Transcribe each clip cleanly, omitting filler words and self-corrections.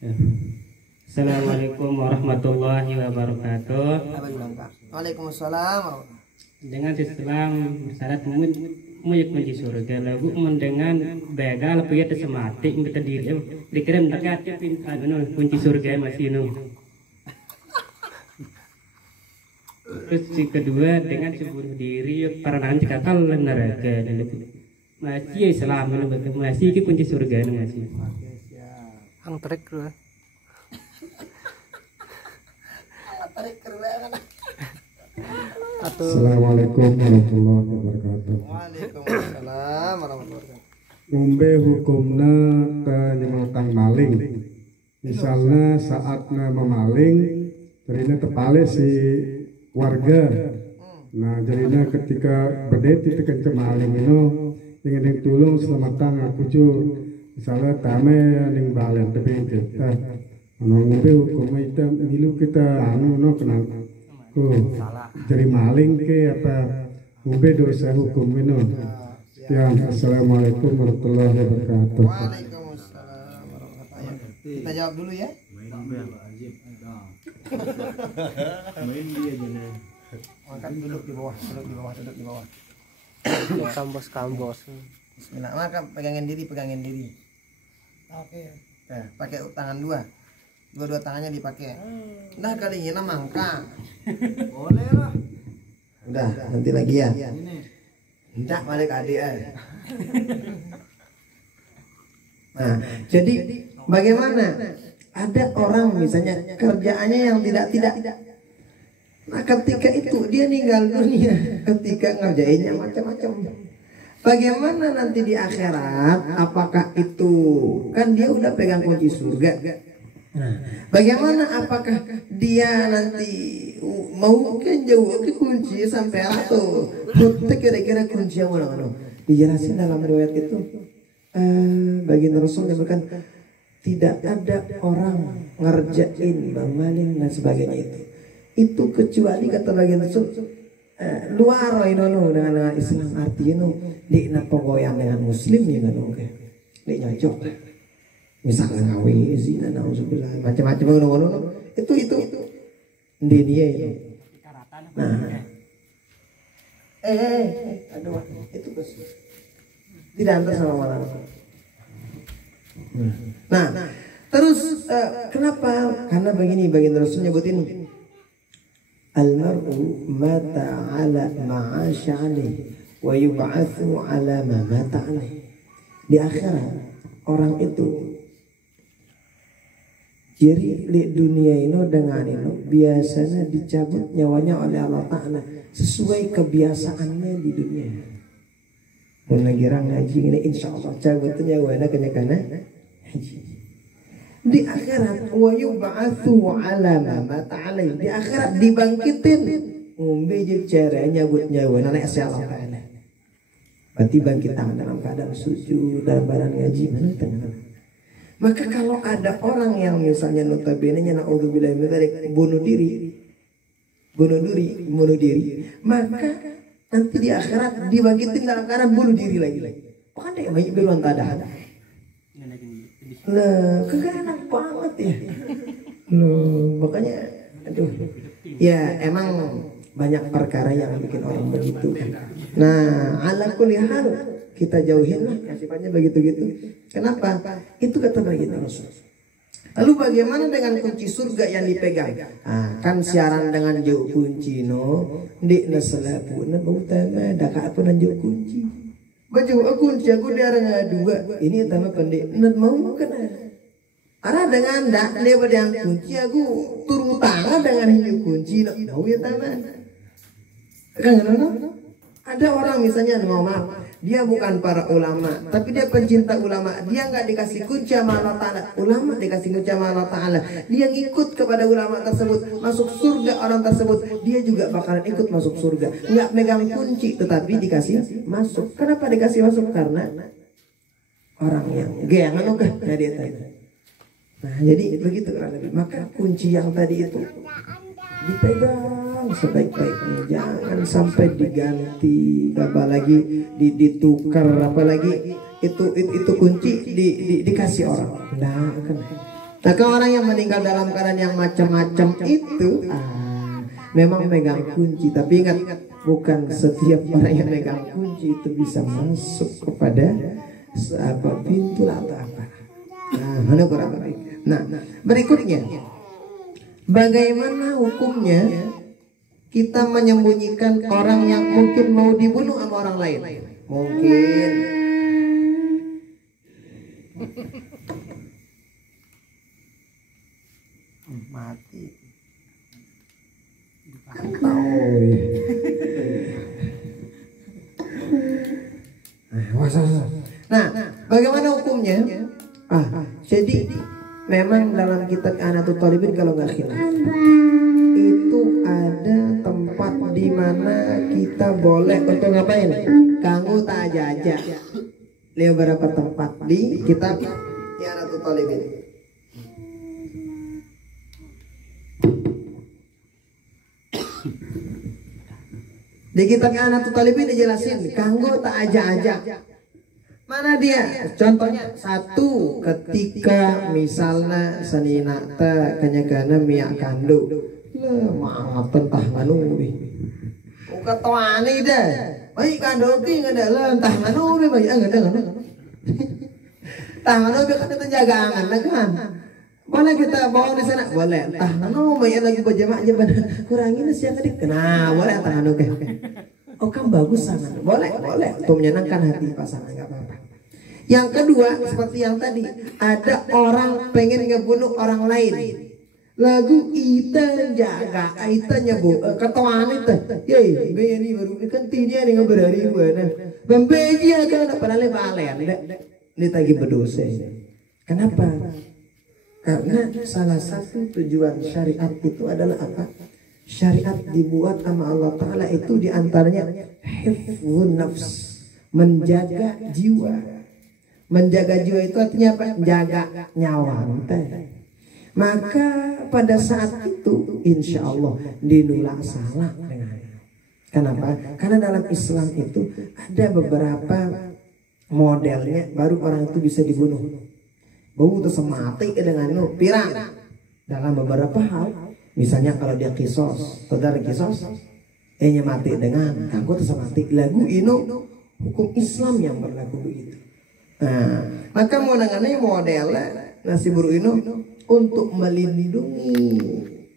Assalamualaikum warahmatullahi wabarakatuh. Waalaikumsalam. Dengan Islam syarat muyak kunci surga lagu mendengan begal puyat semati kita diri dikirim dekat kunci surga masih Terus si kedua dengan sebuah diri pernah cekakal neraka masih Islam masih ke kunci surga masih. Ang trek dulu. Assalamualaikum warahmatullahi wabarakatuh. Waalaikumsalam warahmatullahi wabarakatuh. Ngombe hukumna kenyemeltang maling. Misalnya saatnya memaling, jadinya tepale si warga. Nah jadinya ketika berdeti tekan cemaling itu ingin tulung selamatan aku cu. Misalnya tame yang balen tapi kita. Ngombe hukumnya itu milu kita no kenal. Jadi maling ke apa ngombe dosa hukum itu. Ya, assalamualaikum warahmatullahi wabarakatuh. Waalaikumsalam warahmatullahi wabarakatuh. Kita jawab dulu ya. Angkat duduk di bawah. Kambos. Bismillah. Maka pegangin diri. Oke. Nah, pakai tangan dua tangannya dipakai. Udah kali ini mangka. Boleh lah. Udah, nanti lagi ya. Enggak balik adik. Nah, jadi bagaimana? Ada orang misalnya kerjaannya yang tidak. Nah, ketika itu dia meninggal dunia, ketika ngerjainnya macam-macam. Bagaimana nanti di akhirat? Apakah itu kan dia udah pegang kunci surga? Nah, bagaimana apakah dia nanti mau kan jauh ke kunci sampai atau kira-kira kunci yang mana? Dijelasin dalam riwayat itu baginda Rasul menyebutkan tidak ada orang ngerjain maling dan sebagainya itu kecuali kata baginda Rasul luar inono dengan Islam artinya di napogoyang dengan Muslim ya kan oke di nyocok misalkan ngawi zina nauzubillah macam-macam ngono itu di dia itu nah aduh itu tidak antar sama mana. Nah terus kenapa karena begini baginda Rasul nyebutin almar'u mata ala ma'asha alaihi wa yub'atsu ala ma mata alaihi. Di akhirat orang itu jadi di dunia ini dengan ini biasanya dicabut nyawanya oleh Allah Ta'ala sesuai kebiasaannya di dunia. Mengira ngaji ini insya Allah cabut nyawanya kenyakana haji. Di akhirat wa yub'atsu ala ma mata alaihi. Di akhirat dibangkitin ngombe je cara nyabut nyawana nek Allah Ta'ala. Berarti bangkit dalam keadaan sujud dan barang ngaji mana tenang. Maka kalau ada orang yang misalnya notabene nya naudzubillah min dzalik bunuh diri, maka nanti di akhirat dibangkitin dalam keadaan bunuh diri lagi. Bukan deh banyak belum ada. Nah, kagak enak banget ya. Loh, makanya aduh. Ya, emang banyak perkara yang bikin orang begitu kan. Nah, ala kulli hal kita jauhin lah sifatnya begitu-gitu. Kenapa? Itu kata baginda Rasul. Lalu bagaimana dengan kunci surga yang dipegang? Kan siaran dengan jauh kunci di nasalapuna bautama daka apa jauh kunci. Baju kunci aku darah dua. Ini tama pendek net mau kan. Ara dengan dak lewat yang kunci aku turun tangan dengan jauh kunci mau ya tama. Kan ada orang misalnya mau maaf dia bukan para ulama, tapi dia pencinta ulama. Dia nggak dikasih kunci sama Allah Ta'ala. Ulama dikasih kunci sama Allah Ta'ala. Dia ngikut kepada ulama tersebut, masuk surga orang tersebut. Dia juga bakalan ikut masuk surga. Nggak megang kunci, tetapi dikasih masuk. Kenapa dikasih masuk? Karena orang yang gengan oke dari tadi. Nah, jadi begitu kurang lebih. Maka kunci yang tadi itu dipegang sebaik-baiknya, jangan sampai diganti, apalagi ditukar, apalagi itu kunci dikasih orang. Nah, kan Nah, kalau orang yang meninggal dalam keadaan yang macam-macam itu memang megang kunci, tapi ingat, bukan setiap orang yang megang kunci itu bisa masuk kepada pintu atau apa. Nah, berikutnya, bagaimana hukumnya kita menyembunyikan orang yang mungkin mau dibunuh sama orang lain? Mungkin mati. Nah, bagaimana hukumnya? Jadi memang dalam kitab Anatul Talibin kalau nggak khilaf itu ada tempat di mana kita boleh untuk ngapain? Kanggo tak aja. Lihat beberapa tempat di kitab Anatul Talibin. Di kitab Anatul Talibin dijelasin kanggo tak aja. Mana dia? Contohnya satu, ketika misalnya sanina teh kanyagana miak kando. Maaf tentah nganuri. Uka toani deh. Baik kando ki ngadalah entah nganuri baik ngada. Tah nganuri kan kita jaga angan kan. Boleh kita bawa di sana? Boleh. Tah nganuri baik lagi berjamaah aja kurangin siang adik. Nah, boleh tah nganuri. Oh kan bagus sangat. Boleh. Untuk menyenangkan hati pasangan enggak apa-apa. Yang kedua, seperti yang tadi, ada orang pengen ngebunuh orang lain. Lagu ita jaga, ita nyebu, ketuaan itu. Yey, ini baru kan tinia nih ngeberari mana. Bambeji aja nak pernah balen. Ini lagi berdosa. Kenapa? Karena salah satu tujuan syariat itu adalah apa? Syariat dibuat sama Allah Ta'ala itu diantaranya hifdzun nafs, menjaga jiwa. Menjaga jiwa itu artinya apa? Menjaga nyawa. Maka pada saat itu insya Allah dinulak salah dengan. Kenapa? Karena dalam Islam itu ada beberapa modelnya baru orang itu bisa dibunuh. Bau tersemati dengan pirang dalam beberapa hal. Misalnya kalau dia kisos, saudara kisos, mati dengan aku tersemati. Lagu ini hukum Islam yang berlaku begitu. Nah, maka mau nangani modelnya nasi buru ini untuk melindungi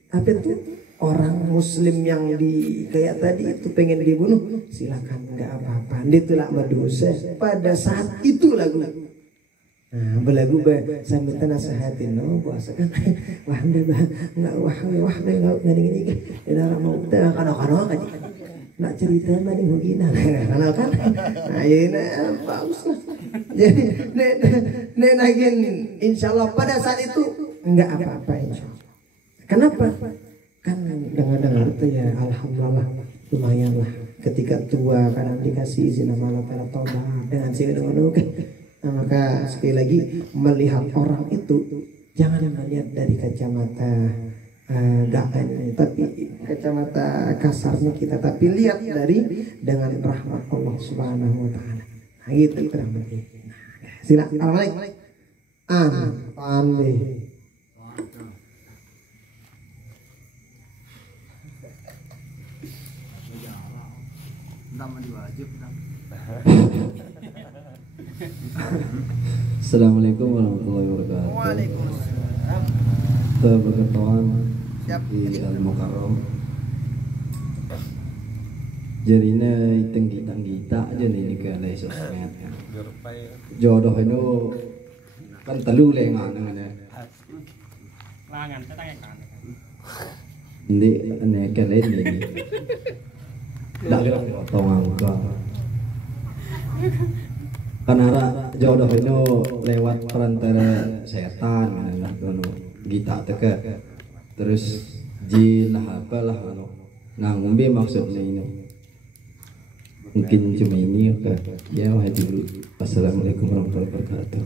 apa itu orang Muslim yang di kayak tadi itu pengen dibunuh, silakan nggak apa-apa. Dia tidak berdosa pada saat itu lagu. Nah, belagu saya minta nasihatin, no puasa kan, wah nggak ini dalam mau kano kan, nak cerita mana hugina, kenal kan, nah ini bagus lah. Jadi nenagin, insya Allah pada saat itu nggak apa-apa insya Allah. Kenapa? Kan dengar tuh ya, alhamdulillah lumayan lah. Ketika tua kadang dikasih izin sama Allah Taala tobat dengan sini dengan Nah, maka sekali lagi melihat orang itu jangan melihat dari kacamata tapi kacamata kasarnya kita, tapi lihat dari dengan rahmat Allah Subhanahu Wa Taala. Nah, gitu kurang lebih. Silakan. Assalamualaikum. Assalamualaikum warahmatullahi wabarakatuh. Waalaikumsalam. Kita berkenalan di Al-Mukarram. Jadinya kita aja nih ke lay sosmed. Jodoh itu kan telu lengan namanya. Langan saya tanya kan. Hindi aneh kalian ini. Dak kira potong angka. Karena jodoh itu lewat perantara setan kita teka terus jin lah apalah nah ngombe maksudnya ini mungkin cuma ini ya wahai dulu. Assalamualaikum warahmatullahi wabarakatuh.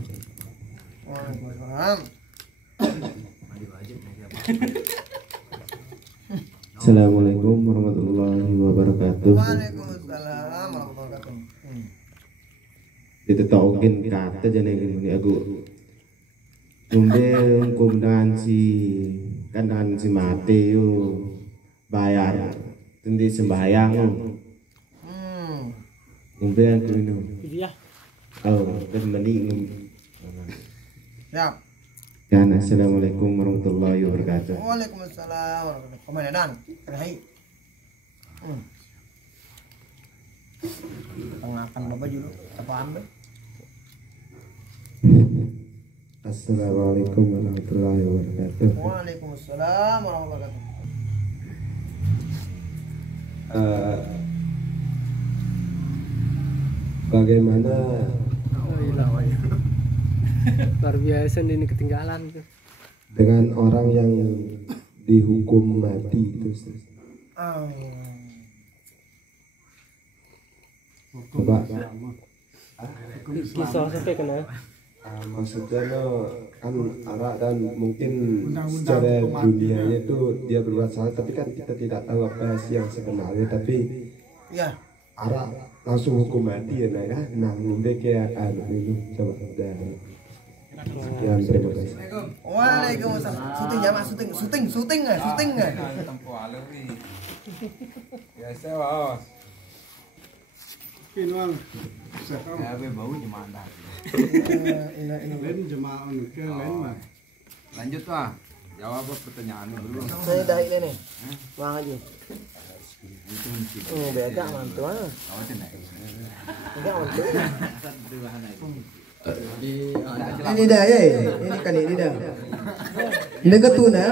Assalamualaikum warahmatullahi wabarakatuh. Waalaikumsalam warahmatullahi wabarakatuh. Dito tawagin kata dyan ay aku Ngombe kemudian si kanan si mati yo bayar tendi sembahyang. Ngombe aku minum. Iya. Oh, dan mending. Siap. Dan assalamualaikum warahmatullahi wabarakatuh. Waalaikumsalam warahmatullahi wabarakatuh. Komandan, hai. Tengahkan bapak dulu. Apaan be? Assalamualaikum warahmatullahi wabarakatuh. Waalaikumsalam warahmatullahi wabarakatuh. Bagaimana Luar biasa ini ketinggalan tuh. dengan orang yang dihukum mati itu? Coba Kisah sampai kena. maksudnya kan arak dan mungkin secara dunianya itu dia berbuat salah, tapi kan kita tidak tahu apa sih yang sebenarnya, tapi Ya. arak langsung hukum mati ya ya. Nah ngombe kayak ini coba udah sekian, terima kasih. Waalaikumsalam. Syuting jamaah, syuting nggak? Biasa bos. Kinuang. Bau gimana? Lain jemaah ke lain mah. Lanjut Wah. Jawab pertanyaan dulu. Saya dah ini nih. Bang aja. Beda mantu ah. Oh, tidak. Enggak mantu. Ini dah ya. Ini kan ini dah. Ini ketuna.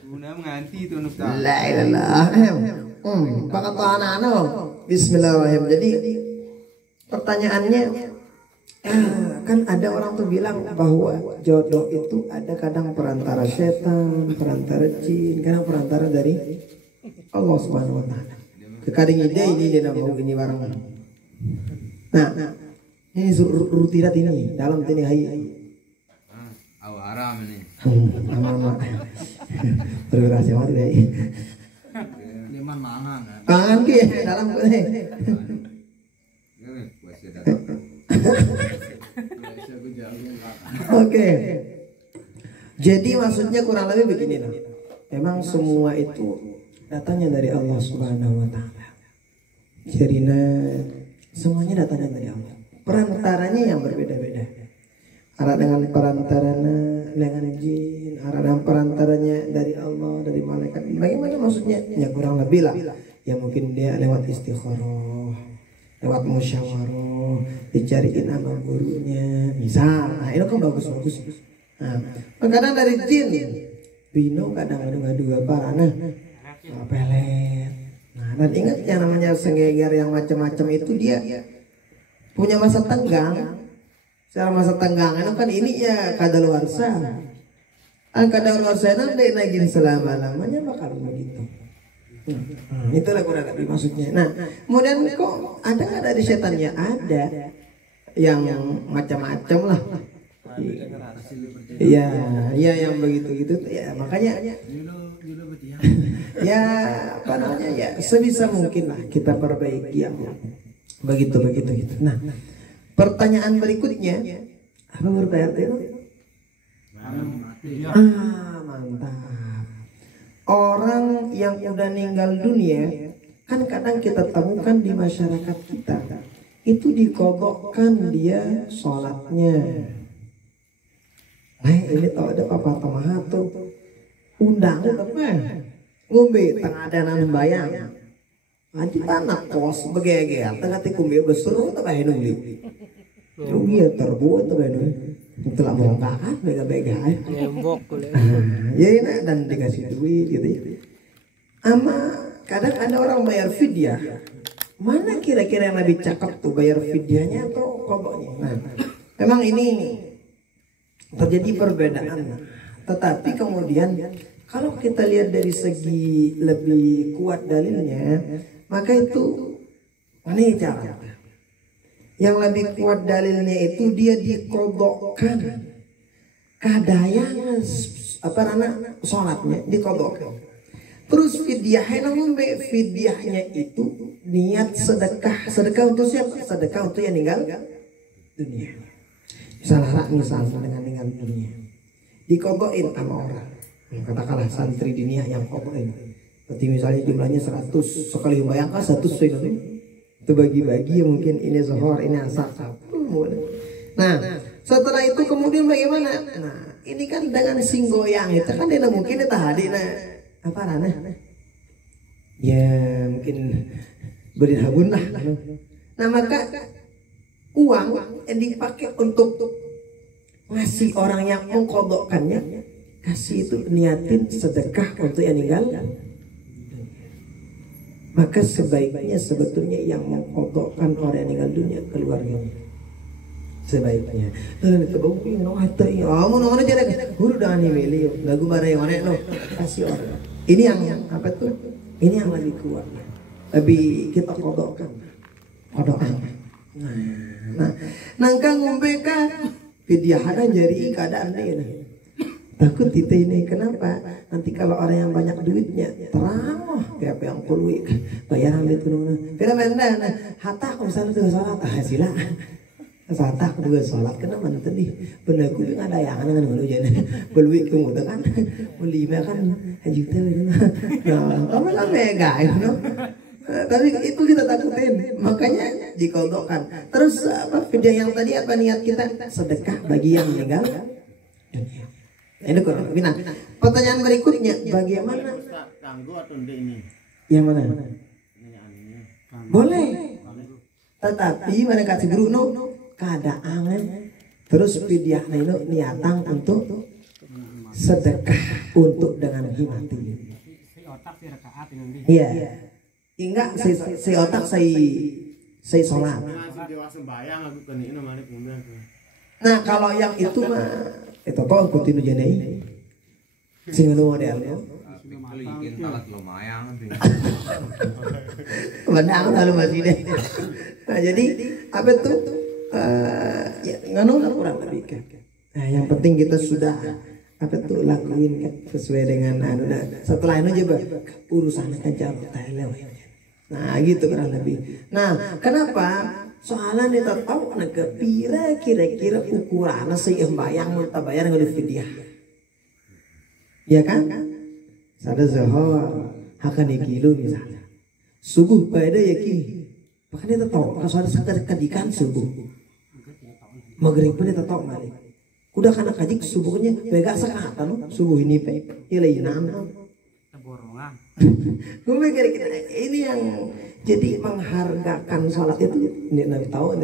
Tuna menganti itu nukta. La ilallah. Pakai anak-anak. Bismillahirrahmanirrahim. Jadi pertanyaannya kan ada orang tuh bilang bahwa jodoh itu ada kadang perantara setan, perantara jin, kadang perantara dari Allah Subhanahu wa taala. Kekadang ide ini dia nak mau ini barang. Nah, ini rutirat ini dalam tini hai. Awak haram ini. Amal bergerasi mati deh. Liman mangan. Kangen ki dalam ini. Oke. Jadi maksudnya kurang lebih begini loh. Memang semua itu datangnya dari Allah Subhanahu wa taala. Jadi semuanya datangnya dari Allah. Perantaranya yang berbeda-beda. Ada dengan perantaranya dengan jin, ada dengan perantaranya dari Allah, dari malaikat. Bagaimana maksudnya? Ya kurang lebih lah. Ya mungkin dia lewat istikharah, lewat musyawarah, dicariin sama gurunya, misal. Nah itu kan bagus-bagus. Nah, kadang dari jin, bino kadang ngadu-ngadu apa, nah pelet. Nah dan ingat yang namanya senggegar yang macam-macam itu dia punya masa tenggang. Secara masa tenggang itu kan ini ya kadaluarsa. Kadaluarsa nanti lagi selama-lamanya bakal begitu. Itulah kurang lebih maksudnya. Nah, kemudian kok ada nggak dari setan ya? Ada yang macam-macam lah. Iya, iya yang begitu-gitu. Ya makanya ya apa namanya ya sebisa mungkin lah kita perbaiki yang begitu gitu. Nah, pertanyaan berikutnya apa berbayar itu? Mantap. Orang yang udah meninggal dunia kan kadang kita temukan di masyarakat kita itu dikodokkan dia sholatnya. Nah ini tau ada apa tamaha tuh undang apa ngombe tengah ada nan bayang aja tanah kos begege tengah tikumbe besar tuh kayak nungli dia terbuat tuh kayak nungli telah merongkakan bega-bega Ngembok boleh. ya ini dan dikasih duit gitu ya. Ama kadang ada orang bayar fidyah. Mana kira-kira yang lebih cakep tuh bayar fidyahnya atau kodoknya? Nah, memang ini terjadi perbedaan. Tetapi kemudian kalau kita lihat dari segi lebih kuat dalilnya, maka itu ini cara. Yang lebih kuat dalilnya itu dia dikodokkan kadayang apa anak sholatnya dikodokkan. Terus fidyahnya ngombe fidyahnya itu niat sedekah untuk siapa? Sedekah untuk yang meninggal dunia. misalnya dengan meninggal dunia dikodoin sama orang, katakanlah santri diniyah yang kodoin, berarti misalnya jumlahnya 100, sekali bayangkan 100 itu bagi-bagi mungkin ini zuhur, ini asar. Nah setelah itu kemudian bagaimana? Nah ini kan dengan singgoyang itu kan dia mungkin itu hadir apa ranah? Ya mungkin beri habun lah. Nah maka uang yang dipakai untuk ngasih orang yang mengkodokkannya, kasih itu niatin sedekah untuk yang meninggal. Maka sebaiknya sebetulnya yang mengkodokkan orang yang meninggal dunia keluarganya. Sebaiknya. Kasih orang. Ini yang apa tuh? Ini yang lebih kuat. Lebih kita kodokkan. Kodokan. Nah, nangka ngombeka pidiahan jadi keadaan dia. Takut kita ini kenapa? Nanti kalau orang yang banyak duitnya terang kayak apa yang puluh bayar ambil tununa. Bila mana hatta aku misalnya tuh sholat sila. Satak juga sholat kenapa nanti nih benar gue nggak ada yang dengan malu jadi beluik kemudian kan beli kan juta gitu. Nah, apa lah mega itu. Tapi itu kita takutin, makanya dikodokkan. Terus apa video yang tadi apa niat kita sedekah bagi yang meninggal dunia. Ini kurang. Nah, pertanyaan berikutnya bagaimana? Ganggu atau ini? Yang mana? Boleh. Tetapi mana kasih guru keadaan terus pidiah itu niatan untuk sedekah untuk dengan himati. Iya. Enggak saya otak saya sholat. Nah kalau yang itu mah itu kok ikutin jenai sing model benar kalau masih deh. Nah jadi apa tuh ya nganu kurang lebih kan. Nah yang penting kita sudah apa tuh lakuin kan sesuai dengan nah setelah itu coba urusan aja nah gitu kurang lebih. Nah kenapa soalnya kita tahu kira-kira ukuran seimbayang minta bayar ngoleh fidyah ya kan sada zuhur akan dikilo misalnya subuh pada yaki bahkan kita tahu kalau ada sekadar kadikan subuh maghrib pun kita tahu malik udah karena kajik subuhnya bega sekatan subuh ini pe ilainam borongan. Gue mikir ini yang jadi menghargakan sholat itu ini tahu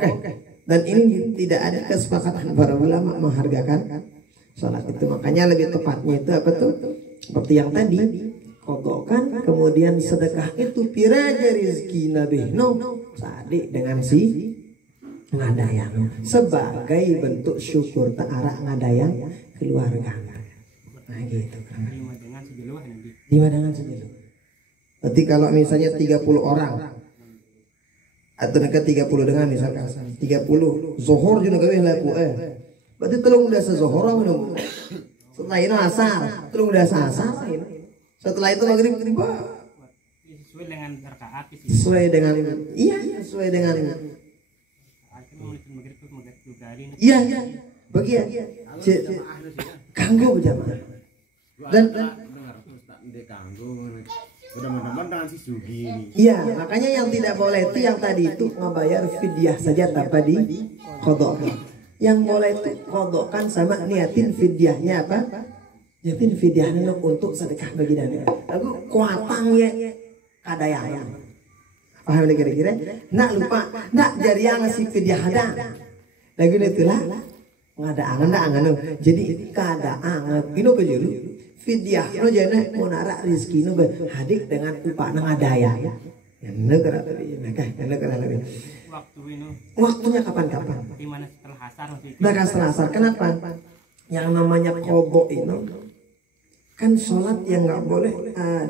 kan dan ini tidak ada kesepakatan para ulama menghargakan sholat itu, makanya lebih tepatnya itu apa tuh seperti yang tadi kodokkan kemudian sedekah itu piraja rizki nabi sadik dengan si ngadayang sebagai bentuk syukur ta'ara ngadayang keluarga. Nah gitu kan. Lima dengan segitu. Berarti kalau misalnya 30 orang atau dekat 30 dengan misalkan 30 zuhur juga gawe laku berarti telung udah sezuhur minum. Setelah itu asar, telung udah asar. Setelah itu maghrib sesuai dengan rakaat sesuai dengan iya sesuai dengan iya bagian kanggo berjamaah dan mudah-mudahan dengan si Sugi ini. Iya, makanya yang tidak boleh itu yang tadi itu ngebayar fidyah saja tanpa di kodok. Yang boleh itu kodokkan sama niatin fidyahnya apa? Niatin fidyahnya untuk sedekah bagi dana. Lalu kuatangnya kadayang. Paham kira-kira? Nak lupa, nak jari yang ngasih fidyah ada. Lagi itulah ngada angan. Jadi keadaan ini kejeru. Fidyah no jana monara rizki no hadik dengan upah nang adaya ya negara tadi negara lagi waktunya kapan-kapan bahkan setelah asar. Kenapa yang namanya kodok ini kan sholat yang nggak boleh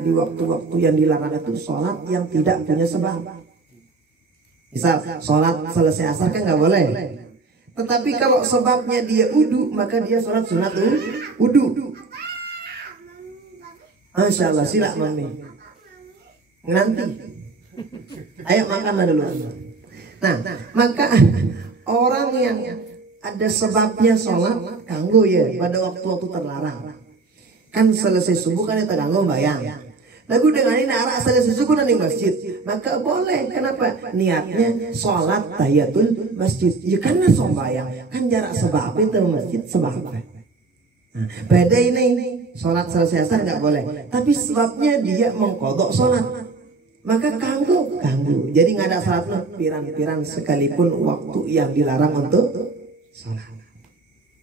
di waktu-waktu yang dilarang itu sholat yang tidak punya sebab. Misal sholat selesai asar kan nggak boleh, tetapi kalau sebabnya dia wudu maka dia sholat sunat wudu. Masya Allah, sila mami nanti ayo makanlah dulu. Nah maka orang yang ada sebabnya sholat kanggo ya pada waktu-waktu terlarang. Kan selesai subuh kan kita kanggo bayang. Lagu dengan ini arah selesai subuh nanti masjid, maka boleh. Kenapa? Niatnya sholat tahiyatul masjid. Ya karena sombayang kan jarak sebab itu masjid sebab. Nah, beda ini sholat selesai asar nggak boleh. Tapi sebabnya dia mengkodok sholat, maka kanggo. Jadi nggak ada syaratnya piran-piran sekalipun waktu yang dilarang untuk sholat.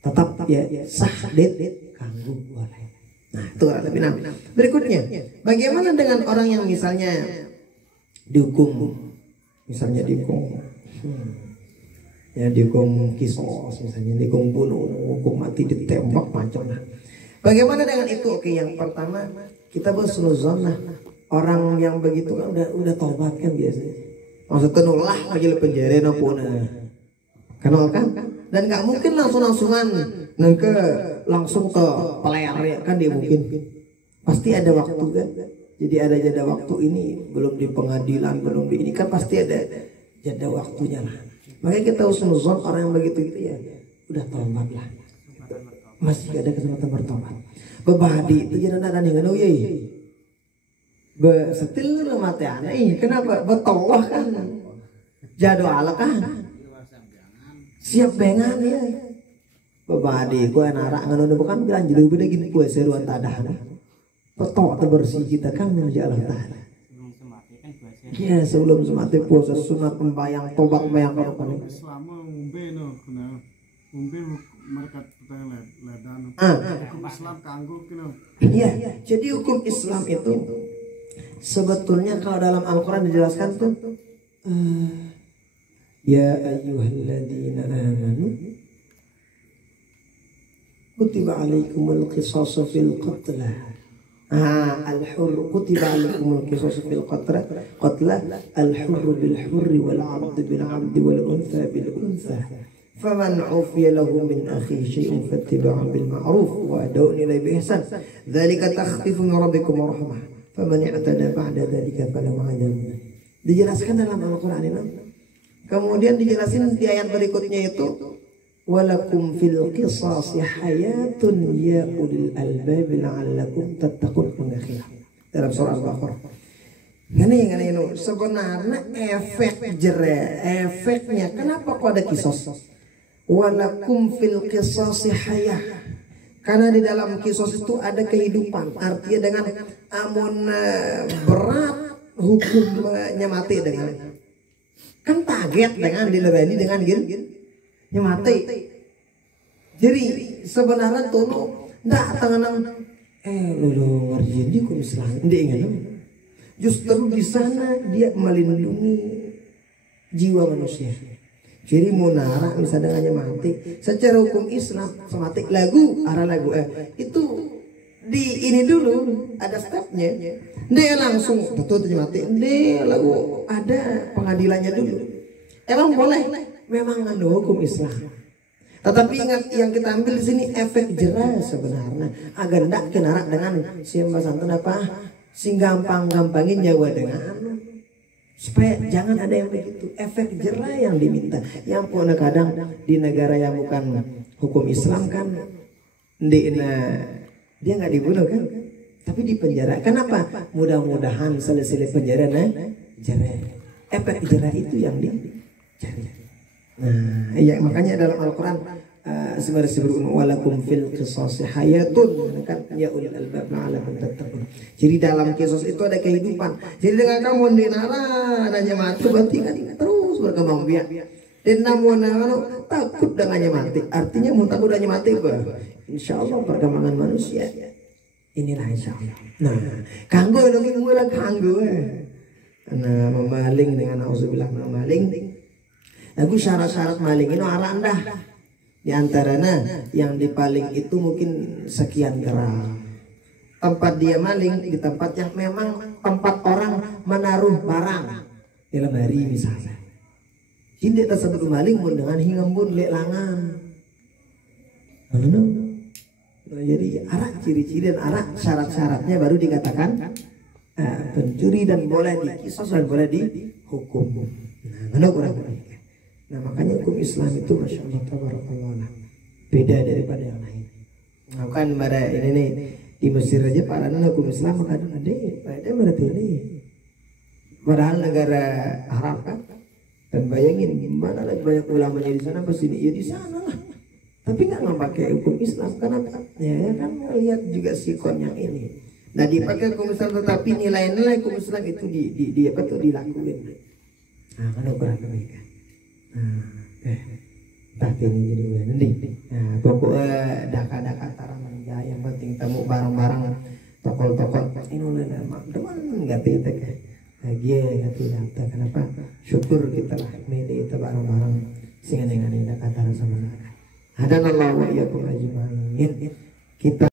Tetap ya sah kanggo boleh. Nah itu lebih enam. Berikutnya, bagaimana dengan orang yang misalnya dihukum, ya dihukum kisos, misalnya dihukum bunuh, hukum mati, ditembak macam lah. Bagaimana dengan itu? Oke, yang pertama kita bersunuzon lah. Orang yang begitu kan udah taubat kan biasanya. Maksudnya nulah lagi le penjara nopuna. Kenal kan? Dan nggak mungkin langsung-langsungan nengke langsung ke pelayar ya kan, dia mungkin pasti ada waktu kan. Jadi ada jeda waktu, ini belum di pengadilan, belum di ini kan pasti ada jeda waktunya lah. Makanya kita husnuzon orang yang begitu gitu ya udah taubat lah, masih ada kesempatan bertobat. Bebadi itu jangan ada nih nganu ye. Setil lu mati aneh. Kenapa? Betullah kan. Jadu ala kan. Siap bengan ya. Bebadi ku enarak nganu bukan bilang jadi beda gini ku seruan tadah. Betul bersih kita kan menuju Allah Ta'ala. Ya sebelum semati puasa sunat pembayang tobat bayang kalau kan. Selama ngombe no kena ngombe mereka petang ledan. Hukum Islam kanggo kena. Iya, jadi hukum Islam itu sebetulnya kalau dalam Al-Quran dijelaskan tuh ya ayyuhalladzina amanu kutiba alaikumul qisasu fil qatla. Al-hurr kutiba alaikumul qisasu fil qatla al-hurr bil hurri wal 'abdu bil 'abdi wal untha bil untha faman 'ufiya lahu min akhihi syai'un fattiba'un bil ma'ruf wa ada'un ilaihi bi ihsan dzalika takhfifun min rabbikum wa rahmah faman i'tada ba'da dzalika falahu 'adzabun. Dijelaskan dalam Al-Qur'an ini. Kemudian dijelasin di ayat berikutnya itu walakum fil qisasi hayatun ya ulil albab la'allakum tattaqun dalam surah Al-Baqarah. Ini sebenarnya efeknya kenapa kok ada kisos? Walakum fil qisasi hayah. Karena di dalam kisos itu ada kehidupan. Artinya dengan amun berat hukumnya mati dengan kan target dengan dilereni dengan gini mati. Jadi sebenarnya tuh ndak tangan lu ngerjain di hukum Islam ndek ingat. Justru di sana dia melindungi jiwa manusia. Jadi munara misalnya dengannya mati secara hukum Islam semati lagu arah lagu itu di ini dulu ada stepnya. Dia langsung betul mati. Dia lagu ada pengadilannya dulu. Emang boleh, memang ada hukum Islam. Tetapi ingat yang kita ambil di sini efek jerah sebenarnya agar tidak kenarak dengan siapa santan apa sing gampang-gampangin nyawa dengan supaya jangan ada yang begitu. Efek jerah yang diminta. Yang pun kadang di negara yang bukan hukum Islam kan dia nggak dibunuh kan, tapi di penjara. Kenapa? Mudah-mudahan selesai penjara jerah. Efek jerah itu yang dicari. Nah, ya makanya dalam Al-Quran sebenarnya walakum fil qisasi hayatun kan ya ulil albab la'allakum tattaqun. Jadi dalam kisos itu ada kehidupan. Jadi dengan kamu dinara adanya mati berarti kan terus berkembang biak. Dan namun takut dengannya mati. Artinya mau takut dengannya mati insya Allah perkembangan manusia inilah insya Allah. Nah, kanggo lagi mulai kanggo. Nah, memaling dengan auzubillah memaling. Lagu syarat-syarat maling ini arah anda. Di antaranya yang dipaling itu mungkin sekian gram. Tempat dia maling di tempat yang memang tempat orang menaruh barang di lemari misalnya. Hindi tersebut maling pun dengan hingambun lek langan. Nah, jadi arah ciri-ciri dan arah syarat-syaratnya baru dikatakan pencuri dan boleh dikisos dan boleh dihukum. Nah, kurang. Nah makanya hukum Islam itu masya Allah tabarakallah lah, beda daripada yang lain. Nah kan pada ini nih di Mesir aja para hukum Islam mengadu ada berarti ini. Padahal negara Arab kan. Dan bayangin gimana lagi banyak ulamanya di sana pasti ya di sana lah. Tapi nggak mau pakai hukum Islam kenapa? Ya kan lihat juga sikon yang ini. Nah dipakai hukum Islam tetapi nilai-nilai hukum Islam itu di apa tuh dilakuin. Nah kan ukuran mereka. Tapi ini jadi nanti. Nah pokoknya daka-daka taramanja yang penting temu barang-barang tokol-tokol ini udah mak teman nggak tidak kayak. Bahagia nggak tidak kenapa? Syukur kita lah milih itu barang-barang sehingga dengan ini daka taram sama. Ada Allah wa iyyakum ajmain. Kita